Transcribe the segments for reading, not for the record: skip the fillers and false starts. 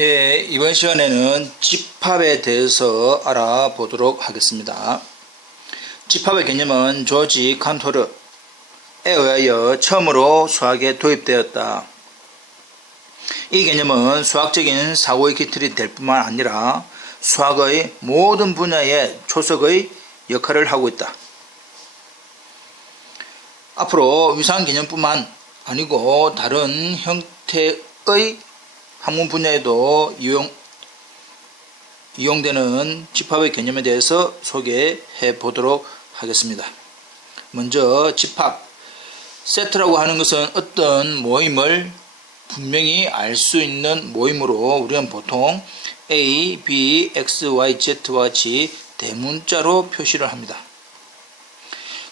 예, 이번 시간에는 집합에 대해서 알아보도록 하겠습니다. 집합의 개념은 조지 칸토르에 의하여 처음으로 수학에 도입되었다. 이 개념은 수학적인 사고의 기틀이 될 뿐만 아니라 수학의 모든 분야의 초석의 역할을 하고 있다. 앞으로 위상 개념뿐만 아니고 다른 형태의 학문 분야에도 이용되는 집합의 개념에 대해서 소개해 보도록 하겠습니다. 먼저 집합, 세트라고 하는 것은 어떤 모임을 분명히 알 수 있는 모임으로 우리는 보통 A, B, X, Y, Z와 같이 대문자로 표시를 합니다.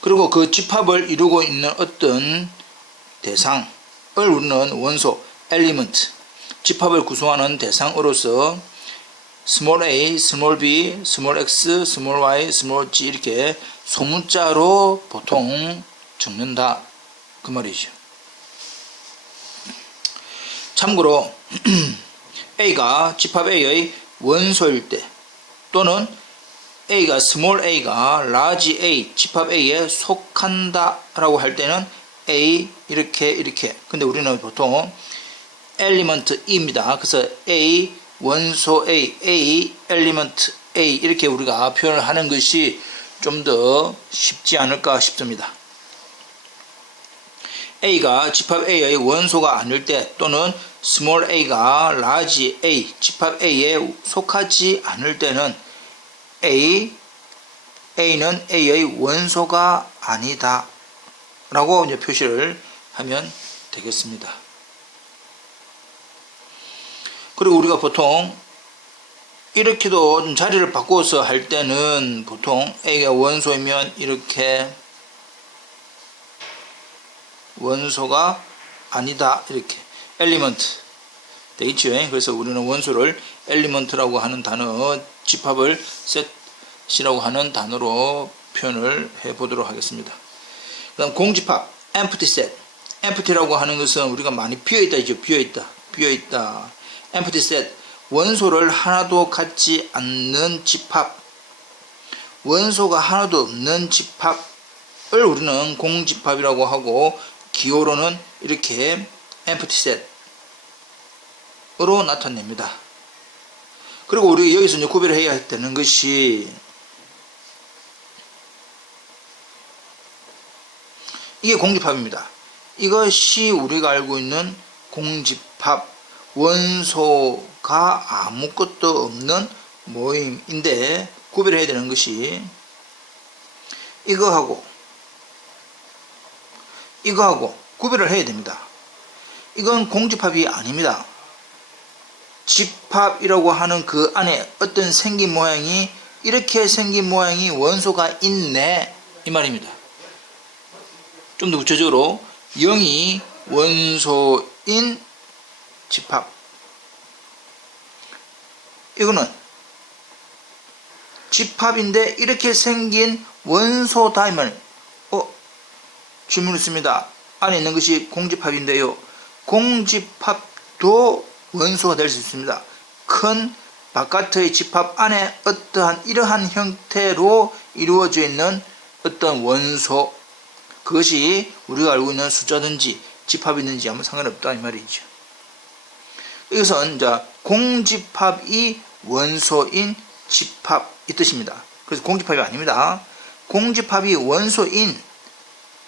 그리고 그 집합을 이루고 있는 어떤 대상을 우리는 원소, element, 집합을 구성하는 대상으로서 small a, small b, small x, small y, small g 이렇게 소문자로 보통 적는다 그 말이죠. 참고로 a가 집합 a의 원소일 때 또는 a가 small a가 large a, 집합 a에 속한다 라고 할 때는 a 이렇게 근데 우리는 보통 엘리먼트 E입니다. 그래서 A, 원소 A 엘리먼트 A 이렇게 우리가 표현을 하는 것이 좀 더 쉽지 않을까 싶습니다. A가 집합 A의 원소가 아닐 때 또는 small a가 large A, 집합 A에 속하지 않을 때는 A는 A의 원소가 아니다 라고 이제 표시를 하면 되겠습니다. 그리고 우리가 보통 이렇게도 자리를 바꿔서 할 때는 보통 A가 원소이면 이렇게 원소가 아니다 이렇게 엘리먼트 되겠죠. 그래서 우리는 원소를 엘리먼트라고 하는 단어, 집합을 셋이라고 하는 단어로 표현을 해 보도록 하겠습니다. 그 다음 공집합 empty set, empty라고 하는 것은 우리가 많이 비어있다 이죠. 비어있다 empty set, 원소를 하나도 갖지 않는 집합, 원소가 하나도 없는 집합을 우리는 공집합이라고 하고 기호로는 이렇게 empty set으로 나타냅니다. 그리고 우리 여기서 이제 구별을 해야 되는 것이 이게 공집합입니다. 이것이 우리가 알고 있는 공집합, 원소가 아무것도 없는 모임인데 구별해야 되는 것이 이거하고 구별을 해야 됩니다. 이건 공집합이 아닙니다. 집합이라고 하는 그 안에 어떤 생긴 모양이 이렇게 생긴 모양이 원소가 있네 이 말입니다. 좀 더 구체적으로 0이 원소인 집합, 이거는 집합인데 이렇게 생긴 원소다 이 말. 질문 있습니다. 안에 있는 것이 공집합인데요. 공집합도 원소가 될 수 있습니다. 큰 바깥의 집합 안에 어떠한 이러한 형태로 이루어져 있는 어떤 원소, 그것이 우리가 알고 있는 숫자든지 집합이 있는지 아무 상관없다 이 말이죠. 이것은 이제 공집합이 원소인 집합 이 뜻입니다. 그래서 공집합이 아닙니다. 공집합이 원소인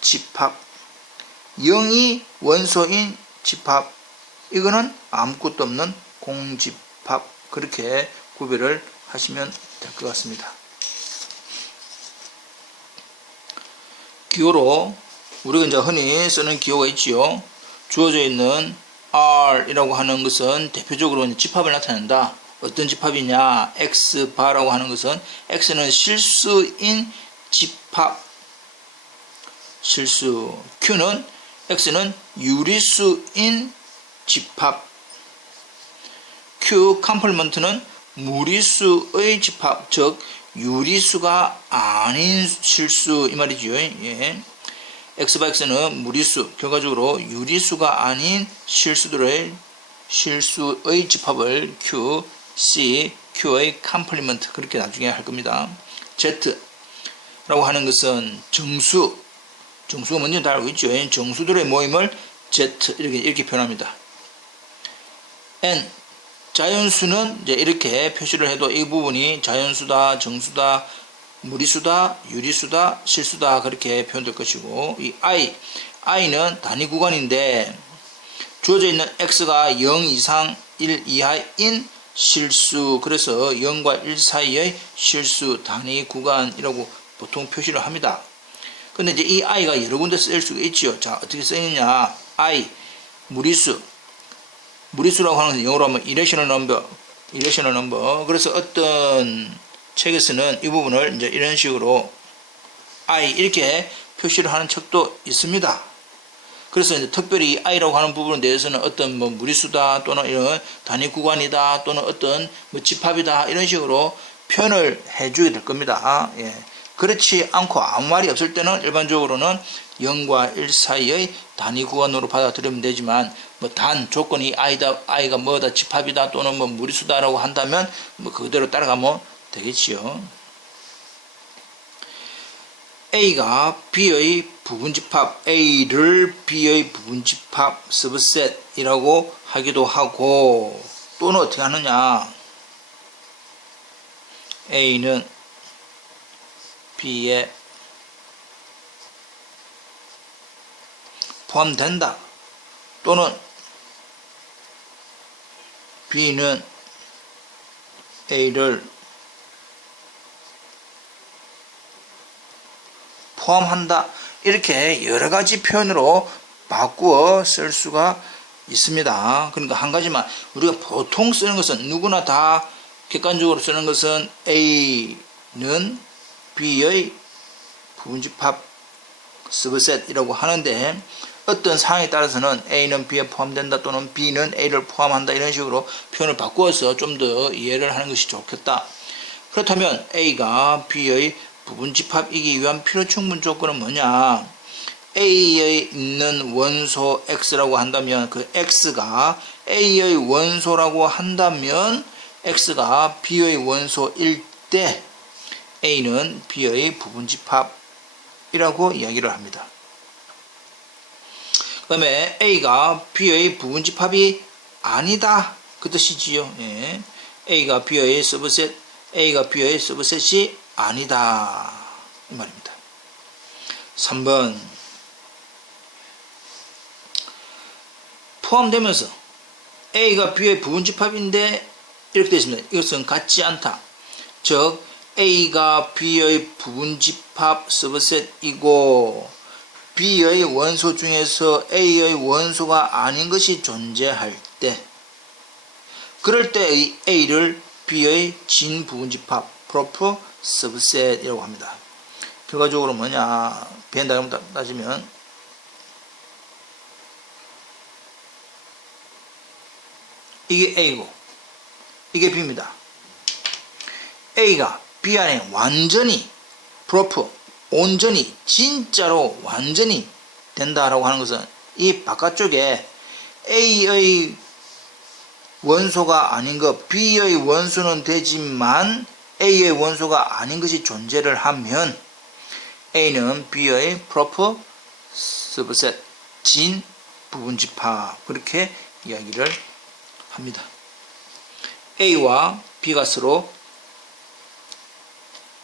집합, 0이 원소인 집합, 이거는 아무것도 없는 공집합, 그렇게 구별을 하시면 될 것 같습니다. 기호로 우리가 이제 흔히 쓰는 기호가 있지요. 주어져 있는 R이라고 하는 것은 대표적으로 집합을 나타낸다. 어떤 집합이냐? X바라고 하는 것은 X는 실수인 집합, 실수. Q는 X는 유리수인 집합. Q 컴플리먼트는 무리수의 집합, 즉 유리수가 아닌 실수 이 말이죠. 예. X바 X는 무리수, 결과적으로 유리수가 아닌 실수들의 실수의 집합을 Q, C, Q의 컴플리먼트 그렇게 나중에 할 겁니다. Z라고 하는 것은 정수가 뭔지 다 알고 있죠. 정수들의 모임을 Z 이렇게 표현합니다. N 자연수는 이제 이렇게 표시를 해도 이 부분이 자연수다, 정수다, 무리수다, 유리수다, 실수다 그렇게 표현될 것이고, 이 I는 단위 구간인데 주어져 있는 X가 0 이상 1 이하인 실수, 그래서 0과 1 사이의 실수 단위 구간이라고 보통 표시를 합니다. 근데 이제 이 I가 여러 군데 쓰일 수가 있죠. 자, 어떻게 쓰이느냐? I 무리수라고 하는 것은 영어로 하면 irrational number. 그래서 어떤 책에서는 이 부분을 이제 이런 식으로 I 이렇게 표시를 하는 책도 있습니다. 그래서 이제 특별히 I라고 하는 부분에 대해서는 어떤 뭐 무리수다 또는 이런 단위 구간이다 또는 어떤 뭐 집합이다 이런 식으로 표현을 해주게 될 겁니다. 예. 그렇지 않고 아무 말이 없을 때는 일반적으로는 0과 1 사이의 단위 구간으로 받아들이면 되지만 뭐 단 조건이 I가 뭐다 집합이다 또는 뭐 무리수다라고 한다면 뭐 그대로 따라가면 되겠지요. A가 B의 부분집합, A를 B의 부분집합 서브셋이라고 하기도 하고, 또는 어떻게 하느냐? A는 B에 포함된다. 또는 B는 A를 포함한다. 이렇게 여러 가지 표현으로 바꾸어 쓸 수가 있습니다. 그러니까 한 가지만 우리가 보통 쓰는 것은 누구나 다 객관적으로 쓰는 것은 A는 B의 부분집합 서브셋이라고 하는데, 어떤 상황에 따라서는 A는 B에 포함된다 또는 B는 A를 포함한다 이런 식으로 표현을 바꾸어서 좀 더 이해를 하는 것이 좋겠다. 그렇다면 A가 B의 부분집합이기 위한 필요충분 조건은 뭐냐? A에 있는 원소 X라고 한다면 그 X가 A의 원소라고 한다면 X가 B의 원소일 때 A는 B의 부분집합이라고 이야기를 합니다. 그 다음에 A가 B의 부분집합이 아니다 그 뜻이지요. 예. A가 B의 서브셋이 아니다 이 말입니다. 3번 포함되면서 A가 B의 부분집합인데 이렇게 되어 있습니다. 이것은 같지 않다. 즉 A가 B의 부분집합 서브셋이고 B의 원소 중에서 A의 원소가 아닌 것이 존재할 때, 그럴 때 A를 B의 진 부분집합 프로퍼 서브셋이라고 합니다. 결과적으로 뭐냐? 벤 다이아그램 따지면 이게 A고 이게 B입니다. A가 B 안에 완전히 프로퍼 온전히 진짜로 완전히 된다라고 하는 것은 이 바깥쪽에 A의 원소가 아닌 것, B의 원소는 되지만 A의 원소가 아닌 것이 존재를 하면 A는 B의 proper subset, 진 부분집합 그렇게 이야기를 합니다. A와 B가 서로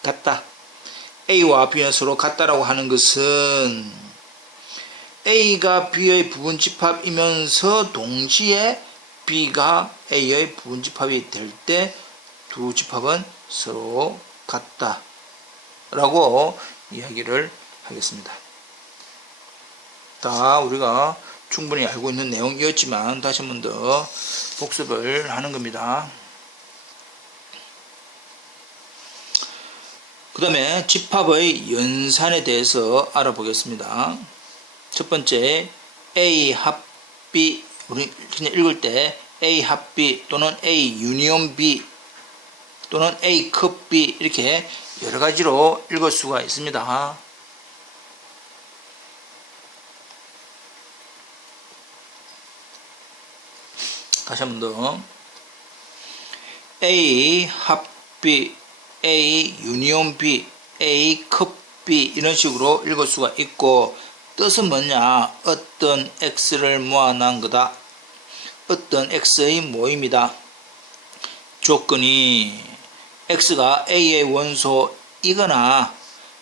같다. A와 B는 서로 같다라고 하는 것은 A가 B의 부분집합이면서 동시에 B가 A의 부분집합이 될 때 두 집합은 서로 같다라고 이야기를 하겠습니다. 다 우리가 충분히 알고 있는 내용이었지만 다시 한 번 더 복습을 하는 겁니다. 그 다음에 집합의 연산에 대해서 알아보겠습니다. 첫 번째 A 합 B, 우리 그냥 읽을 때 A 합 B 또는 A 유니온 B 또는 A 컵 B 이렇게 여러 가지로 읽을 수가 있습니다. 다시 한 번 더. A 합 B, A 유니온 B, A 컵 B 이런 식으로 읽을 수가 있고, 뜻은 뭐냐? 어떤 X를 모아놓은 거다. 어떤 X의 모임이다. 조건이 X가 A의 원소이거나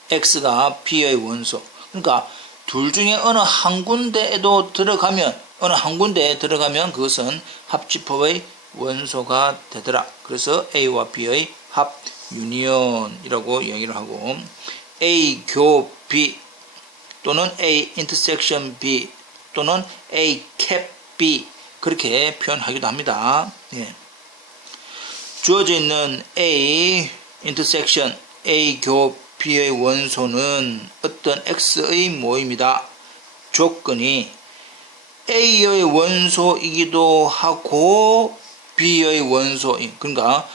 X가 B의 원소. 그러니까 둘 중에 어느 한 군데에도 들어가면, 어느 한 군데에 들어가면 그것은 합집합의 원소가 되더라. 그래서 A와 B의 합 유니온이라고 얘기를 하고, A 교 B 또는 A 인터섹션 B 또는 A 캡 B 그렇게 표현하기도 합니다. 예. 주어져 있는 A 인터섹션 A 교 B의 원소는 어떤 X의 모임이다. 조건이 A의 원소이기도 하고 B의 원소인, 그러니까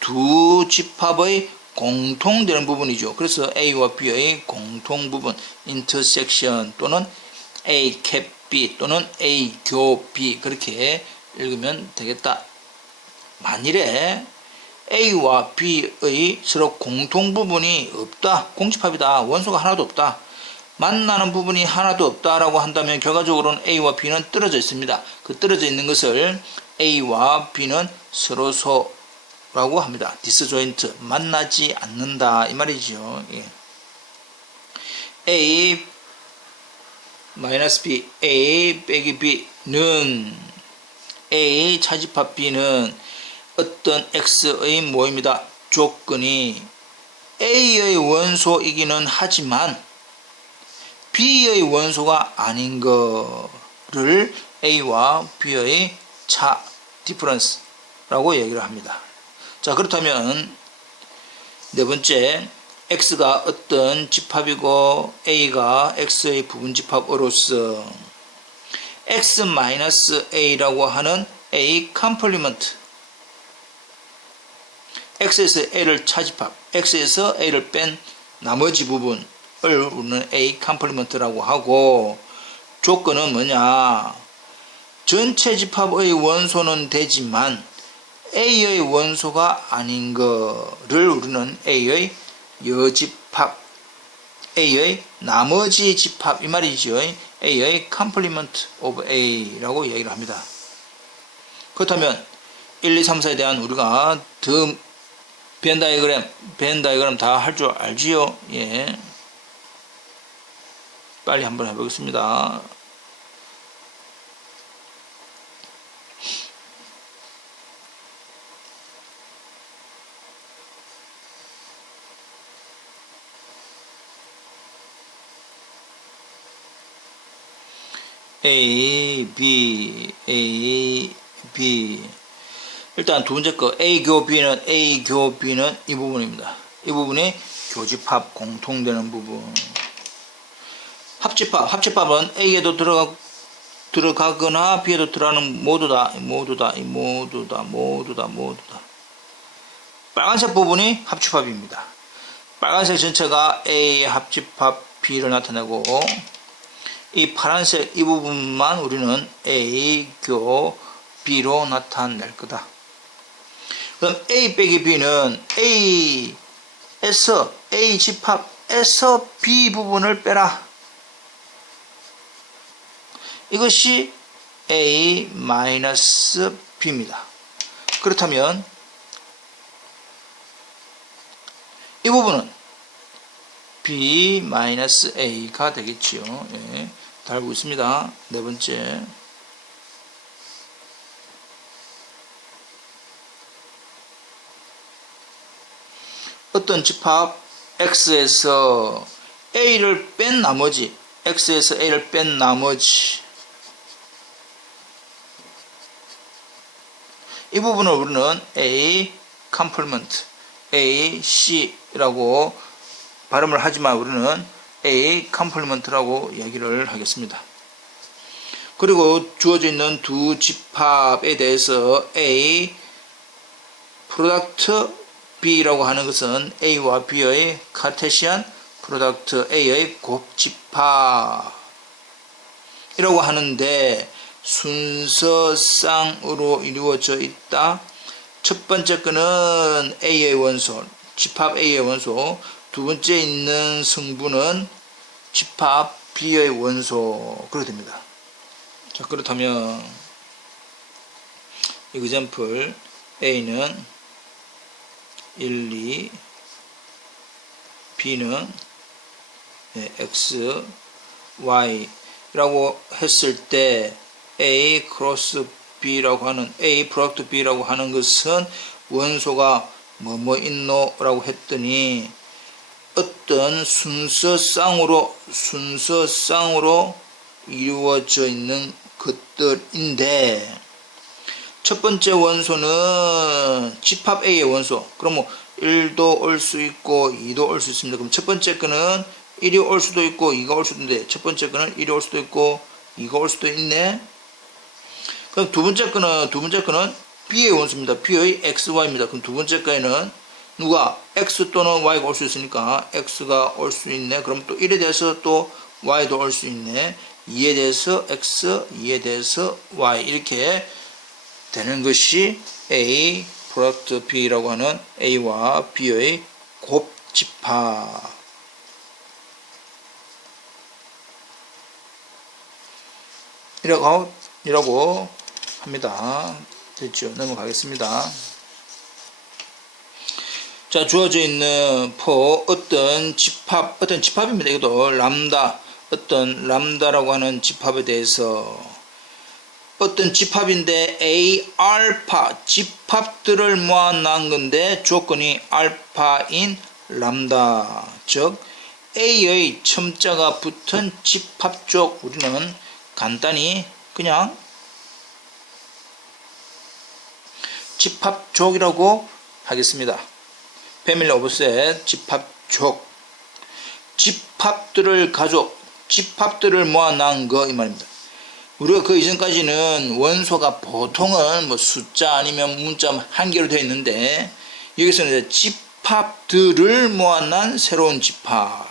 두 집합의 공통되는 부분이죠. 그래서 A와 B의 공통 부분 인터섹션 또는 A 캡 B 또는 A 교 B 그렇게 읽으면 되겠다. 만일에 A와 B의 서로 공통 부분이 없다, 공집합이다, 원소가 하나도 없다, 만나는 부분이 하나도 없다라고 한다면 결과적으로는 A와 B는 떨어져 있습니다. 그 떨어져 있는 것을 A와 B는 서로서라고 합니다. 디스조인트, 만나지 않는다 이 말이죠. 예. A 마이너스 B, A 빼기 B는 A 차집합 B는 어떤 X의 모임이다. 조건이 A의 원소이기는 하지만 B의 원소가 아닌 거를 A와 B의 차, 디퍼런스라고 얘기를 합니다. 자, 그렇다면 네 번째, X가 어떤 집합이고 A가 X의 부분집합으로서 X-A라고 하는 A 컴플리먼트, X에서 A를 차집합, X에서 A를 뺀 나머지 부분을 우리는 A 컴플리먼트라고 하고, 조건은 뭐냐? 전체 집합의 원소는 되지만 A의 원소가 아닌 거를 우리는 A의 여집합, A의 나머지 집합 이 말이죠. A의 complement of A라고 얘기를 합니다. 그렇다면 1, 2, 3, 4에 대한 우리가 벤 다이어그램 다 할 줄 알지요? 예. 빨리 한번 해보겠습니다. A, B, A, B. 일단 두 번째 거 A 교 B는 이 부분입니다. 이 부분이 교집합 공통되는 부분. 합집합은 A에도 들어가거나 B에도 들어가는 모두다. 빨간색 부분이 합집합입니다. 빨간색 전체가 A의 합집합 B를 나타내고, 이 파란색 이 부분만 우리는 A 교 B로 나타낼 거다. 그럼 A 빼기 B는 A에서 A 집합에서 B 부분을 빼라. 이것이 A-B입니다. 그렇다면 이 부분은 B-A가 되겠지요. 예, 달고 있습니다. 네 번째. 어떤 집합 X에서 A를 뺀 나머지, X에서 A를 뺀 나머지, 이 부분을 우리는 A 컴플리먼트, A, C라고 발음을 하지만 우리는 A 컴플리먼트라고 얘기를 하겠습니다. 그리고 주어져 있는 두 집합에 대해서 A 프로덕트 B라고 하는 것은 A와 B의 카테시안 프로덕트 A의 곱집합이라고 하는데, 순서쌍으로 이루어져 있다. 첫 번째 거는 A의 원소, 집합 A의 원소. 두 번째 있는 성분은 집합 B의 원소. 그렇게 됩니다. 자, 그렇다면 example A는 1, 2, B는 X, Y 라고 했을 때 A 크로스 B라고 하는 A 프로덕트 B라고 하는 것은 원소가 뭐뭐 있노 라고 했더니 어떤 순서쌍으로 이루어져 있는 것들인데, 첫 번째 원소는 집합 A의 원소. 그럼 뭐 1도 올 수 있고 2도 올 수 있습니다. 그럼 첫 번째 거는 1이 올 수도 있고 2가 올 수도 있는데, 첫 번째 거는 1이 올 수도 있고 2가 올 수도 있네. 그럼 두 번째 거는 B의 원소입니다. B의 XY입니다. 그럼 두 번째 거에는 누가 X 또는 Y가 올 수 있으니까 X가 올 수 있네. 그럼 또 1에 대해서 또 Y도 올 수 있네. 2에 대해서 X, 2에 대해서 Y 이렇게 되는 것이 A 프로덕트 B라고 하는 A와 B의 곱집합. 이라고 합니다. 됐죠? 넘어가겠습니다. 자, 주어져 있는 for 어떤 집합입니다. 이것도 람다, 어떤 람다라고 하는 집합에 대해서 어떤 집합인데 A 알파 집합들을 모아놓은 건데 조건이 알파인 람다, 즉 A의 첨자가 붙은 집합 쪽 우리는 간단히 그냥 집합족이라고 하겠습니다. 패밀리 오브셋 집합족, 집합들을 집합들을 모아놓은 거 이 말입니다. 우리가 그 이전까지는 원소가 보통은 뭐 숫자 아니면 문자 한 개로 되어 있는데, 여기서는 이제 집합들을 모아놓은 새로운 집합이라고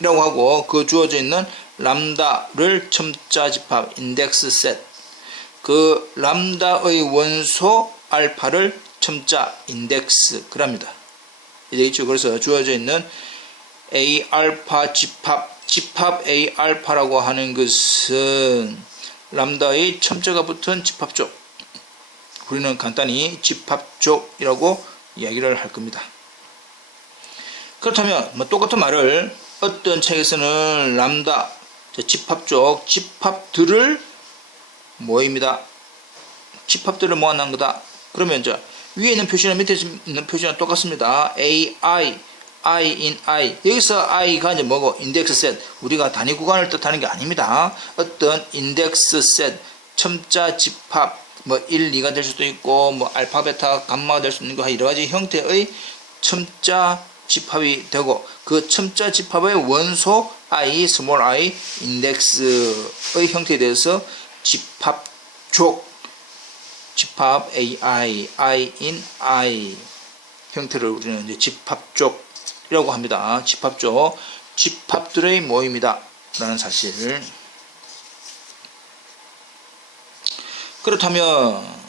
하고, 그 주어져 있는 람다를 첨자 집합 인덱스 셋, 그 람다의 원소 알파를 첨자 인덱스 그럽니다. 이되겠죠. 그래서 주어져 있는 A 알파 집합 A 알파라고 하는 것은 람다의 첨자가 붙은 집합쪽, 우리는 간단히 집합족이라고 이야기를 할 겁니다. 그렇다면 뭐 똑같은 말을 어떤 책에서는 람다 집합족 집합들을 모입니다. 집합들을 모아놓은 거다. 그러면 이제 위에 있는 표시나 밑에 있는 표시랑 똑같습니다. AI, I in I. 여기서 I가 이제 뭐고? 인덱스 셋. 우리가 단위 구간을 뜻하는 게 아닙니다. 어떤 인덱스 셋, 첨자 집합, 뭐 1, 2가 될 수도 있고, 뭐 알파, 베타, 감마가 될 수 있는 거 여러 가지 형태의 첨자 집합이 되고, 그 첨자 집합의 원소 I, 스몰 I, 인덱스의 형태에 대해서 집합족, 집합 AI, I in I 형태를 우리는 이제 집합족이라고 합니다. 집합족, 집합들의 모임이다 라는 사실. 그렇다면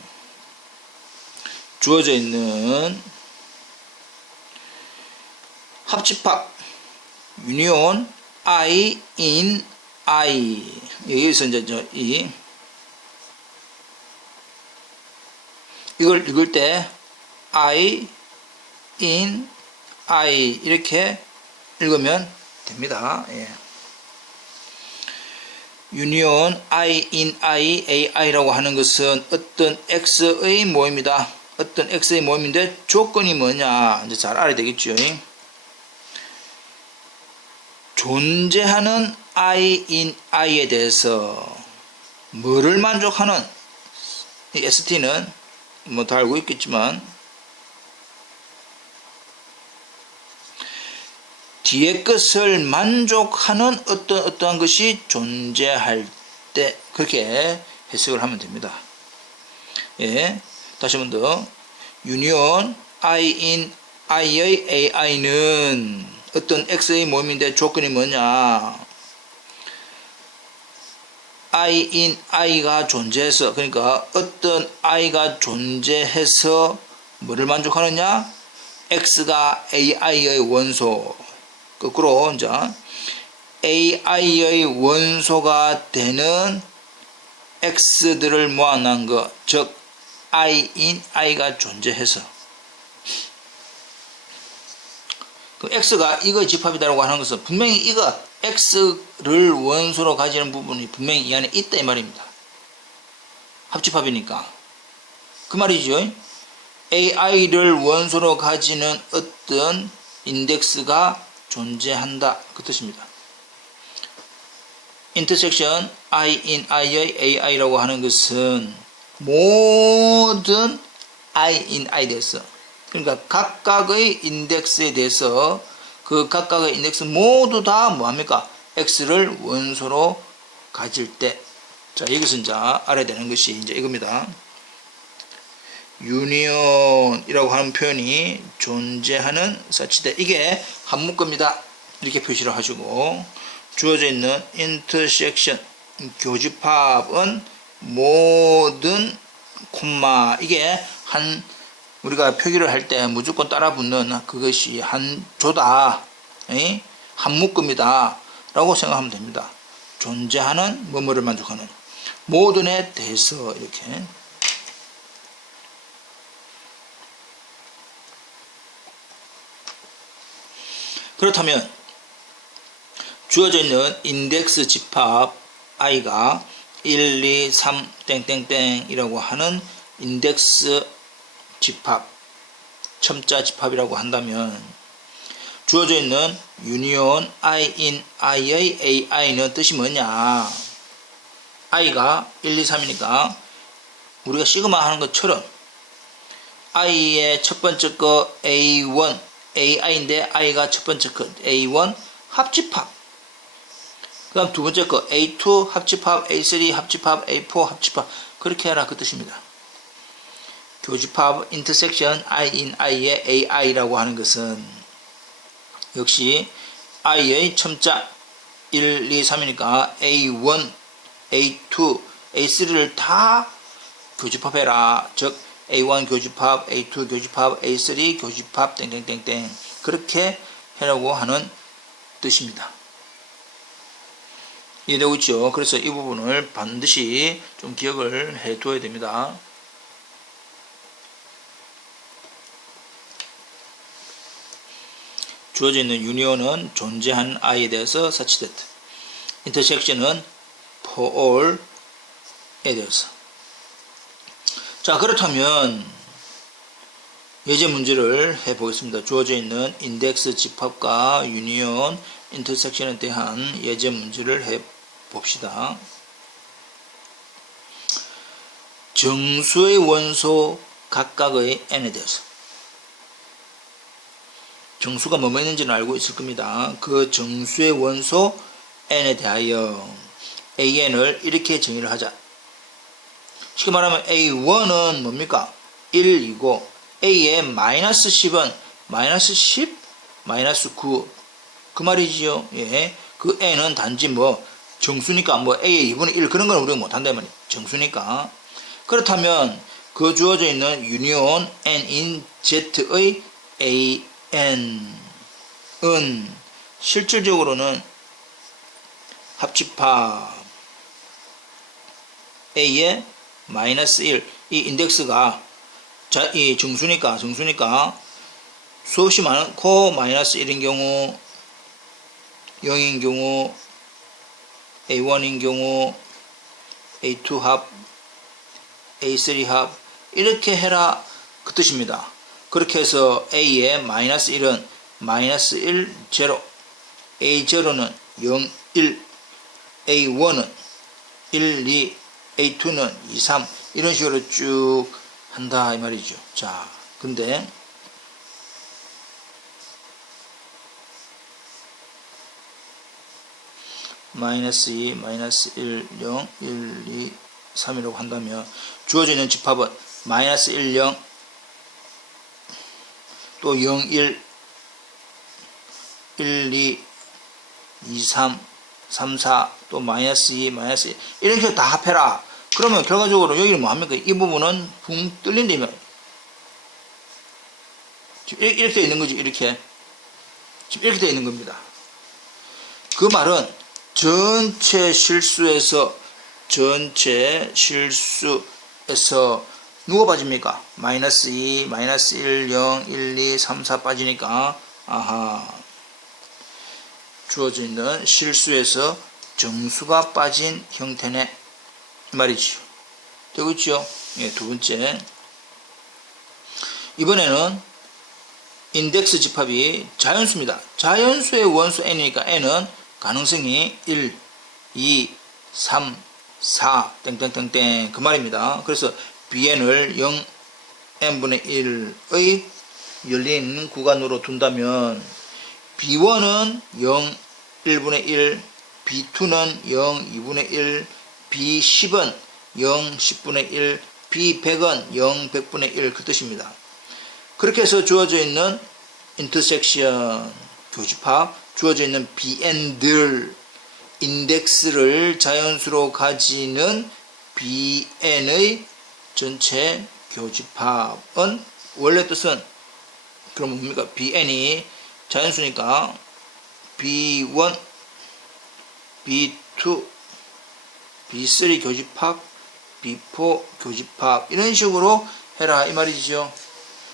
주어져 있는 합집합 유니온 I in I, 여기서 이제 이걸 읽을 때 I in I 이렇게 읽으면 됩니다. 예. 유니온 I in I, AI라고 하는 것은 어떤 X의 모임이다. 어떤 X의 모임인데 조건이 뭐냐 이제 잘 알아야 되겠죠. 존재하는 I in I에 대해서 뭐를 만족하는, 이 ST는 뭐 다 알고 있겠지만 뒤에 것을 만족하는 어떠한 것이 존재할 때 그렇게 해석을 하면 됩니다. 예, 다시 한 번 더. 유니온 I in I의 AI는 어떤 X의 모임인데 조건이 뭐냐? i인 i가 존재해서, 그러니까 어떤 i가 존재해서 뭐를 만족하느냐? x가 ai의 원소, 거꾸로 이제 ai의 원소가 되는 x들을 모아놓은 것, 즉 i인 i가 존재해서, 그 x가 이거의 집합이다라고 하는 것은 분명히 이거 x를 원소로 가지는 부분이 분명히 이 안에 있다 이 말입니다. 합집합이니까 그 말이죠. ai를 원소로 가지는 어떤 인덱스가 존재한다 그 뜻입니다. 인터섹션 i인 i의 ai라고 하는 것은 모든 i인 i 대해서, 그러니까 각각의 인덱스에 대해서 그 각각의 인덱스 모두 다 뭐합니까? x를 원소로 가질 때, 자 여기서 이제 알아야 되는 것이 이제 이겁니다. 유니온이라고 하는 표현이 존재하는 such that, 이게 한 묶음이다 이렇게 표시를 하시고, 주어져 있는 intersection 교집합은 모든 콤마, 이게 한 우리가 표기를 할 때 무조건 따라 붙는 그것이 한 조다, 한 묶음이다 라고 생각하면 됩니다. 존재하는 뭐뭐를 만족하는 모든에 대해서, 이렇게. 그렇다면 주어져 있는 인덱스 집합 i가 1, 2, 3 땡땡땡 이라고 하는 인덱스 집합, 첨자 집합이라고 한다면 주어져 있는 유니온 i인 i의 ai는 뜻이 뭐냐? i가 1, 2, 3이니까 우리가 시그마 하는 것처럼 i의 첫 번째 거 a1, ai인데 i가 첫 번째 거 a1 합집합, 그 다음 두 번째 거 a2 합집합, a3 합집합, a4 합집합, 그렇게 해라 그 뜻입니다. 교집합 인터섹션 i인 i의 ai라고 하는 것은 역시 i의 첨자 1, 2, 3이니까 a1, a2, a3를 다 교집합해라. 즉 a1 교집합, a2 교집합, a3 교집합 땡땡땡땡, 그렇게 해라고 하는 뜻입니다. 이해되고 있죠? 그래서 이 부분을 반드시 좀 기억을 해 둬야 됩니다. 주어져 있는 유니온은 존재한 i에 대해서 such that, intersection은 for all에 대해서. 자, 그렇다면 예제 문제를 해보겠습니다. 주어져 있는 인덱스 집합과 유니온 인터섹션에 대한 예제 문제를 해봅시다. 정수의 원소 각각의 n에 대해서. 정수가 뭐뭐 있는지는 알고 있을 겁니다. 그 정수의 원소 n에 대하여 an을 이렇게 정의를 하자. 쉽게 말하면 a1은 뭡니까? 1이고 a의 마이너스 10은 마이너스 10, 마이너스 9 그 말이지요. 예. 그 n은 단지 뭐 정수니까 뭐 a의 2분의 1 그런 건 우리가 못한다 말이에요. 정수니까. 그렇다면 그 주어져 있는 유니온 n인 z의 an은 실질적으로는 합집합 a의 마이너스 1, 이 인덱스가 이 정수니까 수없이 많고 마이너스 1인 경우, 0인 경우, a1인 경우, a2 합, a3 합 이렇게 해라 그 뜻입니다. 그렇게 해서 a의 마이너스 1은 마이너스 1, 0, a0는 0, 1, a1은 1, 2, a2는 2, 3 이런 식으로 쭉 한다 이 말이죠. 자, 근데 마이너스 2, 마이너스 1, 0, 1, 2, 3이라고 한다면 주어져 있는 집합은 마이너스 1, 0, 또 0, 1, 1, 2, 2, 3 3, 4, 또 마이너스 2, 마이너스 1 이렇게 다 합해라. 그러면 결과적으로 여기는 뭐합니까? 이 부분은 붕 뚫린다면 지금 이렇게 되어 있는 거지. 이렇게 지금 이렇게 되어 있는 겁니다. 그 말은 전체 실수에서 누가 빠집니까? 마이너스 2, 마이너스 1, 0, 1, 2, 3, 4 빠지니까 주어져 있는 실수에서 정수가 빠진 형태네 말이죠. 되고 있죠? 예, 두 번째. 이번에는 인덱스 집합이 자연수입니다. 자연수의 원수 n이니까 n은 가능성이 1, 2, 3, 4 땡땡땡땡 그 말입니다. 그래서 bn을 0 n분의 1의 열린 구간으로 둔다면 b1은 0 1분의 1, b2는 0 2분의 1, b10은 0 10분의 1, b100은 0 100분의 1 그 뜻입니다. 그렇게 해서 주어져 있는 인터섹션 교집합, 주어져 있는 bn들 인덱스를 자연수로 가지는 bn의 전체 교집합은 원래 뜻은 그럼 뭡니까? bn이 자연수니까 b1, b2, b3 교집합, b4 교집합 이런 식으로 해라 이 말이죠.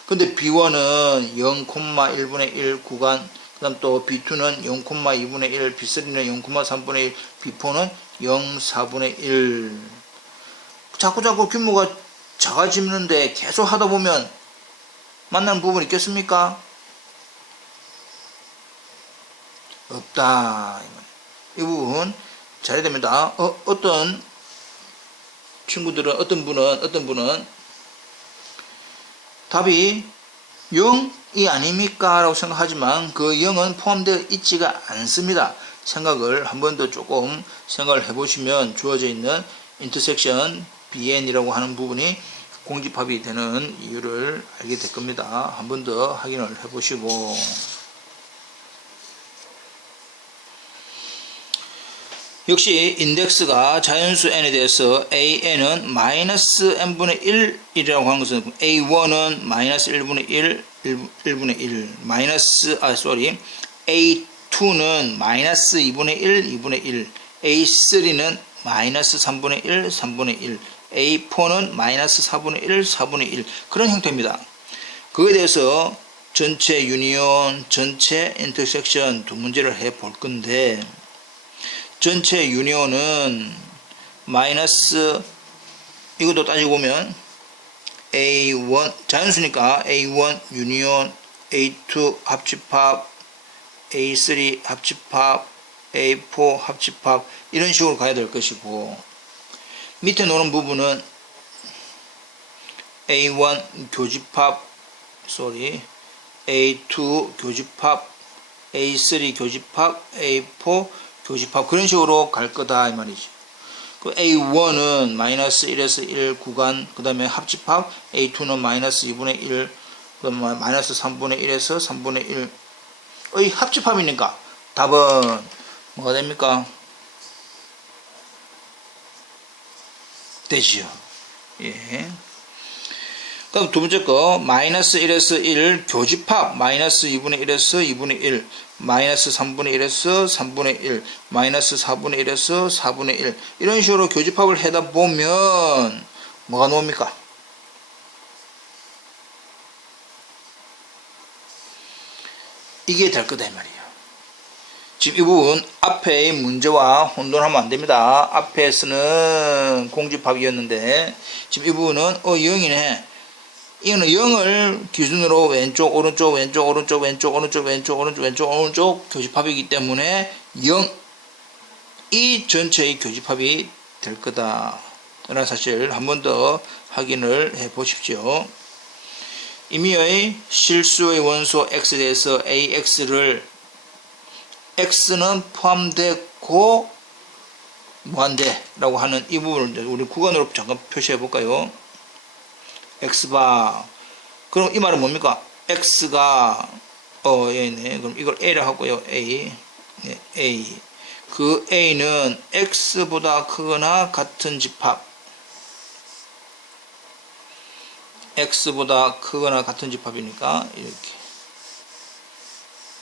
근데 b1은 0,1분의 1 구간, 그 다음 또 b2는 0,2분의 1, b3는 0,3분의 1, b4는 0, 4분의 1. 자꾸 규모가 작아지는데 계속 하다 보면 만나는 부분이 있겠습니까? 없다. 이 부분 잘해야 됩니다. 어떤 친구들은, 어떤 분은 답이 0이 아닙니까? 라고 생각하지만 그 0은 포함되어 있지가 않습니다. 생각을 한 번 더 조금 생각을 해보시면 주어져 있는 인터섹션 bn이라고 하는 부분이 공집합이 되는 이유를 알게 될 겁니다. 한 번 더 확인을 해보시고 역시 인덱스가 자연수 n에 대해서 an은 마이너스 n분의 1이라고 하는 것은 a1은 마이너스 1분의 1, 1분의 1 a2는 마이너스 2분의 1, 2분의 1 a3는 마이너스 3분의 1, 3분의 1 a4는 마이너스 4분의 1, 4분의 1 그런 형태입니다. 그거에 대해서 전체 유니온, 전체 인터섹션 두 문제를 해볼 건데 전체 유니온은 마이너스 이것도 따지고 보면 A1 자연수니까 A1 유니온 A2 합집합 A3 합집합 A4 합집합 이런 식으로 가야 될 것이고 밑에 놓는 부분은 A1 교집합 A2 교집합 A3 교집합 A4 교집합 그런 식으로 갈 거다 이 말이죠. 그 A1은 마이너스 1에서 1 구간 그 다음에 합집합 A2는 마이너스 2분의 1 그 다음에 마이너스 3분의 1에서 3분의 1의 합집합이니까 답은 뭐가 됩니까? 되지요. 예. 그럼 두 번째 거 마이너스 1에서 1 교집합 마이너스 2분의 1에서 2분의 1 마이너스 3분의 1에서 3분의 1 마이너스 4분의 1에서 4분의 1 이런 식으로 교집합을 해다 보면 뭐가 나옵니까? 이게 될 거다 이 말이에요. 지금 이 부분 앞에의 문제와 혼돈하면 안 됩니다. 앞에서는 공집합이었는데 지금 이 부분은 0이네. 이거는 0을 기준으로 왼쪽 오른쪽 왼쪽 오른쪽 왼쪽 오른쪽 왼쪽 오른쪽 왼쪽 오른쪽 교집합이기 때문에 0 이 전체의 교집합이 될 거다 라는 사실 한 번 더 확인을 해 보십시오. 임의의 실수의 원소 x에 대해서 ax를 x는 포함되고 무한대 라고 하는 이 부분을 우리 구간으로 잠깐 표시해 볼까요? x바 그럼 이 말은 뭡니까? x가 얘네 그럼 이걸 a라 하고요. a 네, a 그 A는 X보다 크거나 같은 집합, X보다 크거나 같은 집합이니까 이렇게.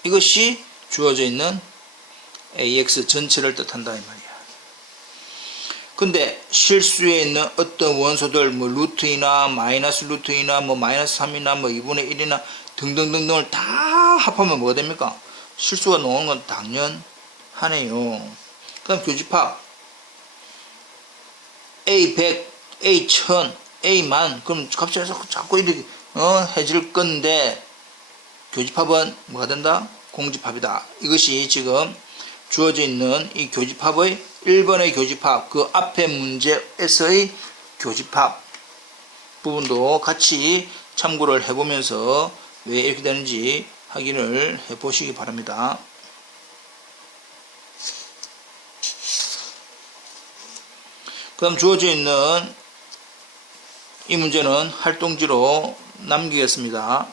이것이 주어져 있는 AX 전체를 뜻한다 이 말이야. 근데 실수에 있는 어떤 원소들 뭐 루트이나 마이너스 루트이나 뭐 마이너스 3이나 뭐 2분의 1이나 등등등등을 다 합하면 뭐가 됩니까? 실수가 나오는 건 당연하네요. 그다음 교집합 A100, A1000, A만 그럼 갑자기 자꾸 이렇게 해질 건데 교집합은 뭐가 된다? 공집합이다. 이것이 지금 주어져 있는 이 교집합의 1번의 교집합, 그 앞에 문제에서의 교집합 부분도 같이 참고를 해보면서 왜 이렇게 되는지 확인을 해보시기 바랍니다. 그 다음 주어져 있는 이 문제는 활동지로 남기겠습니다.